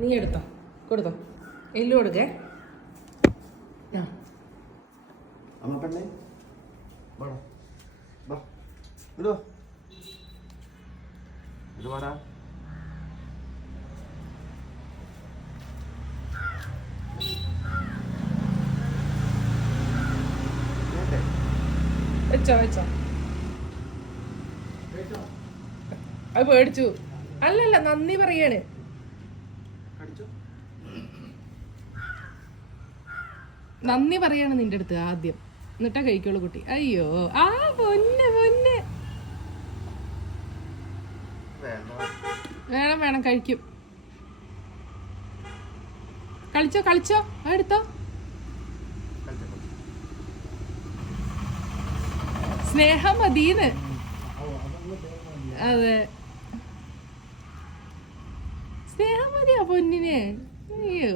നീ എടുത്തോ, കൊടുത്തോ, എല്ലു കൊടുക്കേ. വെച്ചോ വെച്ചോ. അത് പേടിച്ചു. അല്ലല്ല, നന്ദി പറയാണ്. നന്ദി പറയാണ് നിന്റെ അടുത്ത് ആദ്യം, എന്നിട്ടാ കഴിക്കുള്ളൂ കുട്ടി. അയ്യോ, ആ പൊന്നെ പൊന്നെ. വേണം വേണം, കഴിക്കും. കളിച്ചോ കളിച്ചോ, എടുത്തോ. സ്നേഹം മതീന്ന്. അതെ, സ്നേഹം മതിയാ പൊന്നിനെ. അയ്യോ.